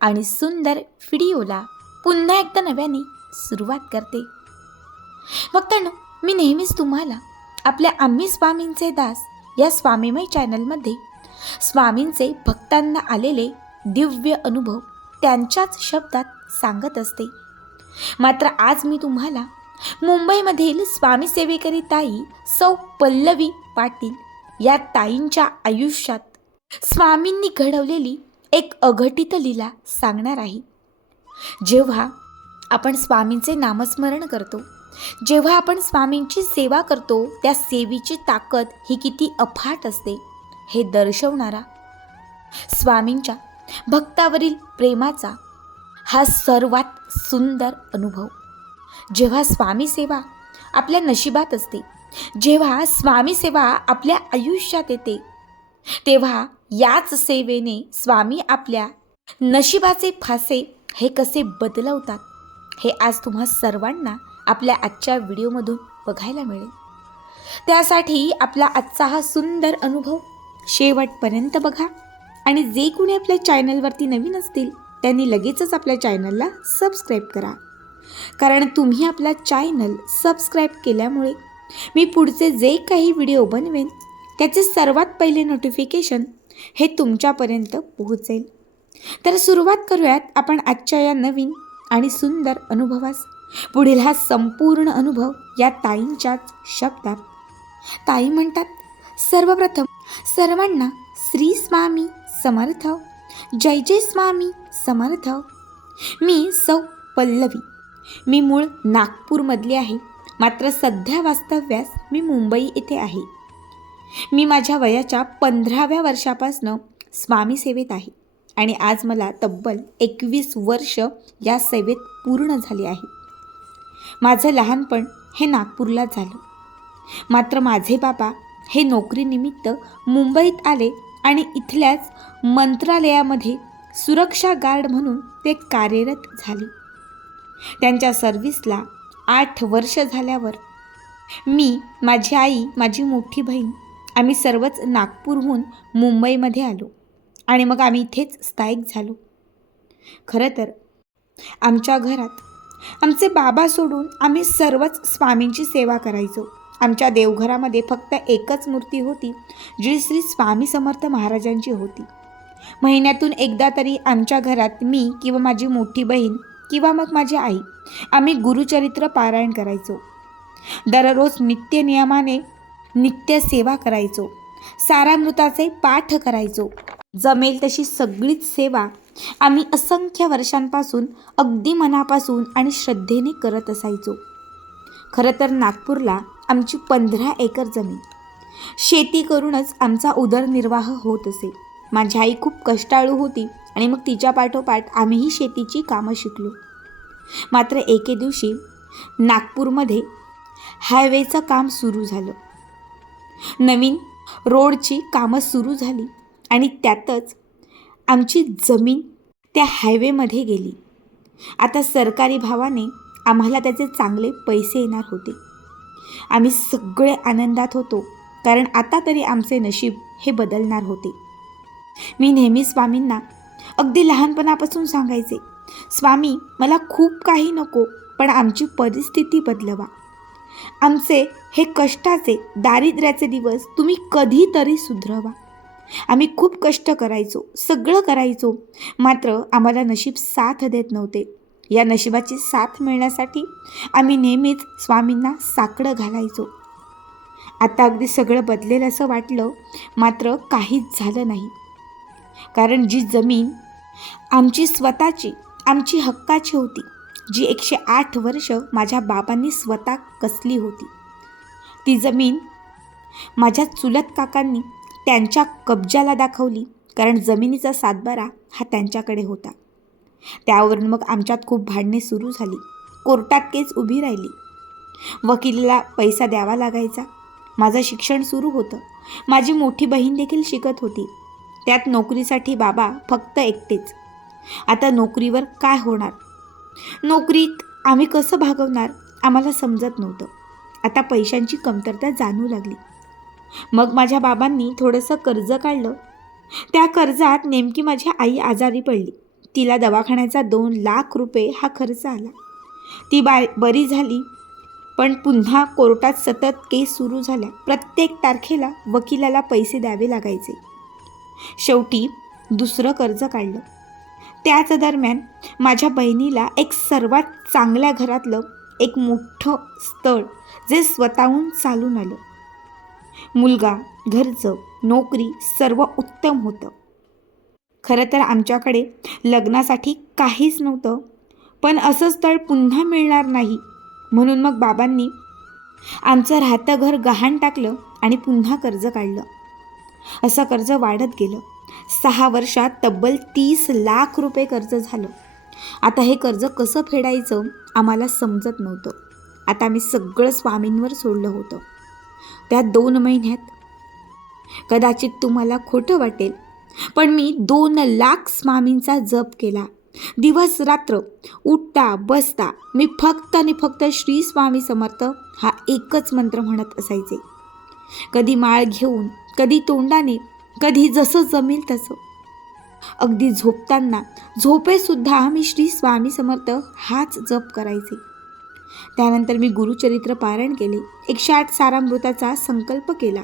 आणि सुंदर व्हिडिओला पुन्हा एकदा नव्याने सुरुवात करते. भक्तांनो मी नेहमीच तुम्हाला आपल्या आम्ही स्वामींचे दास या स्वामीमय चॅनलमध्ये स्वामींचे भक्तांना आलेले दिव्य अनुभव त्यांच्याच शब्दात सांगत असते. मात्र आज मी तुम्हाला मुंबईमधील स्वामी सेवेकरी ताई सौ पल्लवी पाटील या ताईंच्या आयुष्यात स्वामींनी घडवलेली एक अघटित लीला सांगणार आहे. जेव्हा आपण स्वामींचे नामस्मरण करतो जेव्हा आपण स्वामींची सेवा करतो त्या सेवेची ताकद ही किती अफाट असते हे दर्शवणारा स्वामींच्या भक्तावरील प्रेमाचा हा सर्वात सुंदर अनुभव. जेव्हा स्वामी सेवा आपल्या नशिबात असते जेव्हा स्वामी सेवा आपल्या आयुष्यात येते तेव्हा याच सेवेने स्वामी आपल्या नशिबाचे फासे हे कसे बदलवतात हे आज तुम्हा सर्वांना आपल्या आजच्या व्हिडिओमधून बघायला मिळेल. त्यासाठी आपला आजचा हा सुंदर अनुभव शेवटपर्यंत बघा आणि जे कोणी आपल्या चॅनलवरती नवीन असतील त्यांनी लगेचच आपल्या चॅनलला सबस्क्राईब करा. कारण तुम्ही आपला चॅनल सबस्क्राईब केल्यामुळे मी पुढचे जे काही व्हिडिओ बनवेन त्याचे सर्वात पहिले नोटिफिकेशन हे तुमच्यापर्यंत पोहोचेल. तर सुरुवात करूयात आपण आजच्या या नवीन आणि सुंदर अनुभवास. पुढील हा संपूर्ण अनुभव या ताईंच्याच शब्दात. ताई म्हणतात सर्वप्रथम सर्वांना श्री स्वामी समर्थ जय जय स्वामी समर्थ. मी सौ पल्लवी. मी मूळ नागपूरमधली आहे. मात्र सध्या वास्तव्यास मी मुंबई येथे आहे. मी माझ्या वयाच्या पंधराव्या वर्षापासनं स्वामी सेवेत आहे आणि आज मला तब्बल एकवीस वर्ष या सेवेत पूर्ण झाले आहे. माझं लहानपण हे नागपूरला झालं. मात्र माझे बाबा हे नोकरीनिमित्त मुंबईत आले आणि इथल्याच मंत्रालयामध्ये सुरक्षा गार्ड म्हणून ते कार्यरत झाले. त्यांच्या सर्व्हिसला आठ वर्ष झाल्यावर मी माझी आई माझी मोठी बहीण आम्ही सर्वच नागपूरहून मुंबईमध्ये आलो आणि मग आम्ही इथेच स्थायिक झालो. खरं तर आमच्या घरात आमचे बाबा सोडून आम्ही सर्वच स्वामींची सेवा करायचो. आमच्या देवघरामध्ये फक्त एकच मूर्ती होती जी श्री स्वामी समर्थ महाराजांची होती. महिन्यातून एकदा तरी आमच्या घरात मी किंवा माझी मोठी बहीण किंवा मग माझी आई आम्ही गुरुचरित्र पारायण करायचो. दररोज नित्य नियमाने नित्य सेवा करायचो. सारामृताचे पाठ करायचो. जमेल तशी सगळीच सेवा आम्ही असंख्य वर्षांपासून अगदी मनापासून आणि श्रद्धेने करत असायचो. खरं तर नागपूरला आमची पंधरा एकर जमीन. शेती करूनच आमचा उदरनिर्वाह होत असे. माझी आई खूप कष्टाळू होती आणि मग तिच्या पाठोपाठ आम्हीही शेतीची कामं शिकलो. मात्र एके दिवशी नागपूरमध्ये हायवेचं काम सुरू झालं. नवीन रोडची कामं सुरू झाली आणि त्यातच आमची जमीन त्या हायवेमध्ये गेली. आता सरकारी भावाने आम्हाला त्याचे चांगले पैसे येणार होते. आम्ही सगळे आनंदात होतो कारण आता तरी आमचे नशीब हे बदलणार होते. मी नेहमी स्वामींना अगदी लहानपणापासून सांगायचे स्वामी मला खूप काही नको पण आमची परिस्थिती बदलवा. आमचे हे कष्टाचे दारिद्र्याचे दिवस तुम्ही कधीतरी सुधरवा. आम्ही खूप कष्ट करायचो सगळं करायचो मात्र आम्हाला नशीब साथ देत नव्हते. या नशिबाची साथ मिळण्यासाठी आम्ही नेहमीच स्वामींना साकडं घालायचो. आता अगदी सगळं बदलेल असं वाटलं मात्र काहीच झालं नाही. कारण जी जमीन आमची स्वतःची आमची हक्काची होती जी एकशे आठ वर्ष माझ्या बाबांनी स्वतः कसली होती. ती जमीन माझ्या चुलत काकांनी त्यांच्या कब्जाला दाखवली कारण जमिनीचा सातबारा हा त्यांच्याकडे होता. त्यावरून मग आमच्यात खूप भांडणे सुरू झाली. कोर्टात केस उभी राहिली. वकिलीला पैसा द्यावा लागायचा. माझं शिक्षण सुरू होतं. माझी मोठी बहीण देखील शिकत होती. त्यात नोकरीसाठी बाबा फक्त एकटेच. आता नोकरीवर काय होणार? नोकरीत आम्ही कसं भागवणार? आम्हाला समजत नव्हतं. आता पैशांची कमतरता जाणू लागली. मग माझ्या बाबांनी थोडंसं कर्ज काढलं. त्या कर्जात नेमकी माझी आई आजारी पडली. तिला दवाखान्याचा दोन लाख रुपये हा खर्च आला. ती बा बरी झाली. पण पुन्हा कोर्टात सतत केस सुरू झाल्या. प्रत्येक तारखेला वकिलाला पैसे द्यावे लागायचे. शेवटी दुसरं कर्ज काढलं. त्याच दरम्यान माझ्या बहिणीला एक सर्वात चांगल्या घरातलं एक मोठं स्थळ जे स्वतःहून चालून आलं. मुलगा घरचं नोकरी सर्व उत्तम होतं. खरं तर आमच्याकडे लग्नासाठी काहीच नव्हतं पण असं स्थळ पुन्हा मिळणार नाही. म्हणून मग बाबांनी आमचं राहतं घर गहाण टाकलं आणि पुन्हा कर्ज काढलं. असं कर्ज वाढत गेलं. सहा वर्षात तब्बल तीस लाख रुपये कर्ज झालं. आता हे कर्ज कसं फेडायचं आम्हाला समजत नव्हतं. आता आम्ही सगळं स्वामींवर सोडलं होतं. त्या दोन महिन्यात कदाचित तुम्हाला खोटं वाटेल पण मी दोन लाख स्वामींचा जप केला. दिवस रात्र उठता बसता मी फक्त आणि फक्त श्री स्वामी समर्थ हा एकच मंत्र म्हणत असायचे. कधी माळ घेऊन कधी तोंडाने कधी जसं जमेल तसं. अगदी झोपताना झोपेसुद्धा मी श्री स्वामी समर्थ हाच जप करायचे. त्यानंतर मी गुरुचरित्र पारायण केले एकशे आठ सारामृताचा संकल्प केला.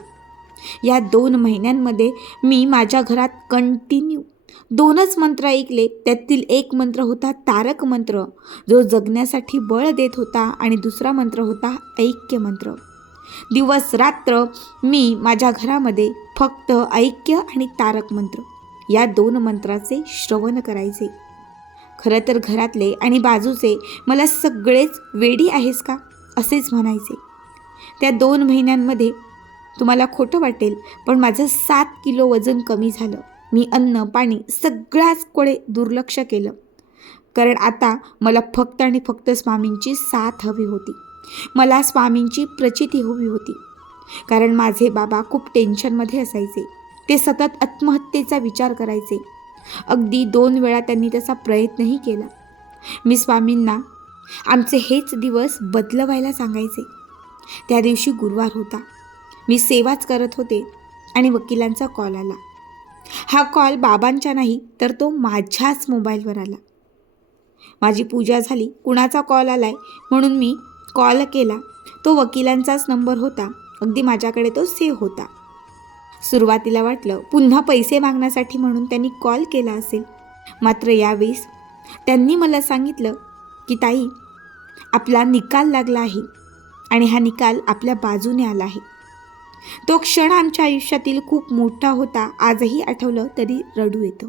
या दोन महिन्यांमध्ये मी माझ्या घरात कंटिन्यू दोनच मंत्र ऐकले त्यातील एक मंत्र होता तारक मंत्र जो जगण्यासाठी बळ देत होता आणि दुसरा मंत्र होता ऐक्य मंत्र. दिवस रात्र मी माझ्या घरामध्ये फक्त ऐक्य आणि तारक मंत्र या दोन मंत्राचे श्रवण करायचे. खरं तर घरातले आणि बाजूचे मला सगळेच वेडी आहेस का? असेच म्हणायचे. त्या दोन महिन्यांमध्ये तुम्हाला खोटं वाटेल पण माझं सात किलो वजन कमी झालं. मी अन्न पाणी सगळ्याच कोळे दुर्लक्ष केलं. कारण आता मला फक्त आणि फक्त स्वामींची साथ हवी होती. मला स्वामींची प्रचिती हवी होती. कारण माझे बाबा खूप टेन्शनमध्ये असायचे. ते सतत आत्महत्येचा विचार करायचे. अगदी दोन वेळा त्यांनी त्याचा प्रयत्नही केला. मी स्वामींना आमचे हेच दिवस बदलवायला सांगायचे. त्या दिवशी गुरुवार होता. मी सेवाच करत होते आणि वकिलांचा कॉल आला. हा कॉल बाबांच्या नाही तर तो माझ्याच मोबाईलवर आला. माझी पूजा झाली कुणाचा कॉल आलाय म्हणून मी कॉल केला. तो वकिलांचाच नंबर होता. अगदी माझ्याकडे तो सेव्ह होता. सुरुवातीला वाटलं पुन्हा पैसे मागण्यासाठी म्हणून त्यांनी कॉल केला असेल. मात्र यावेळेस त्यांनी मला सांगितलं की ताई आपला निकाल लागला आहे आणि हा निकाल आपल्या बाजूने आला आहे. तो क्षण आमच्या आयुष्यातील खूप मोठा होता आजही आठवलं तरी रडू येतं.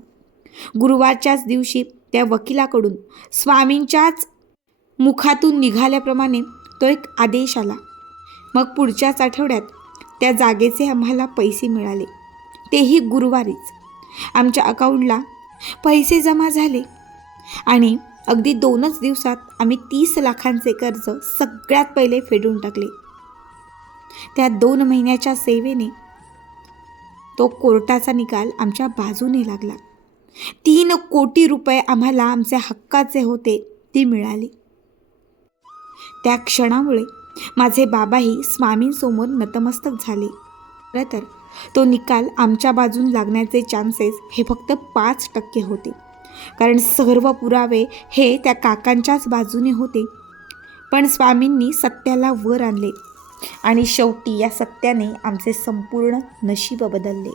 गुरुवारच्याच दिवशी त्या वकिलाकडून स्वामींच्याच मुखातून निघाल्याप्रमाणे तो एक आदेश आला. मग पुढच्याच आठवड्यात त्या जागेचे आम्हाला पैसे मिळाले. तेही गुरुवारीच. आमच्या अकाउंटला पैसे जमा झाले. आणि अगदी दोनच दिवसात आम्ही तीस लाखांचे कर्ज सगळ्यात पहिले फेडून टाकले. त्या दोन महिन्याच्या सेवेने तो कोर्टाचा निकाल आमच्या बाजूने लागला. तीन कोटी रुपये आम्हाला आमचे हक्काचे होते ती मिळाली. त्या क्षणामुळे माझे बाबाही स्वामींसमोर नतमस्तक झाले. खरं तर तो निकाल आमच्या बाजून लागण्याचे चान्सेस हे फक्त पाच टक्के होते. कारण सर्व पुरावे हे त्या काकांच्याच बाजूने होते. पण स्वामींनी सत्याला वर आणले आणि शेवटी या सत्याने आमचे संपूर्ण नशीब बदलले.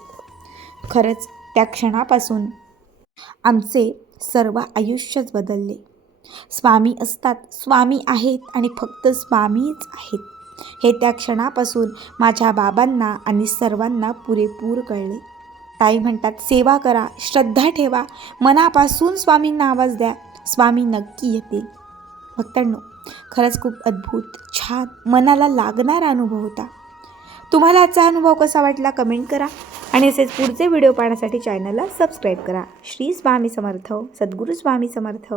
खरंच त्या क्षणापासून आमचे सर्व आयुष्यच बदलले. स्वामी असतात. स्वामी आहेत आणि फक्त स्वामीच आहेत. हे त्या क्षणापासून माझ्या बाबांना आणि सर्वांना पुरेपूर कळले. ताई म्हणतात सेवा करा श्रद्धा ठेवा मनापासून स्वामींना आवाज द्या स्वामी नक्की येतील. भक्तांनो खरंच खूप अद्भुत छान मनाला लागणारा अनुभव होता. तुम्हाला आजचा अनुभव कसा वाटला कमेंट करा आणि असेच पुढचे व्हिडिओ पाहण्यासाठी चॅनलला सबस्क्राईब करा. श्री स्वामी समर्थ सद्गुरू स्वामी समर्थ.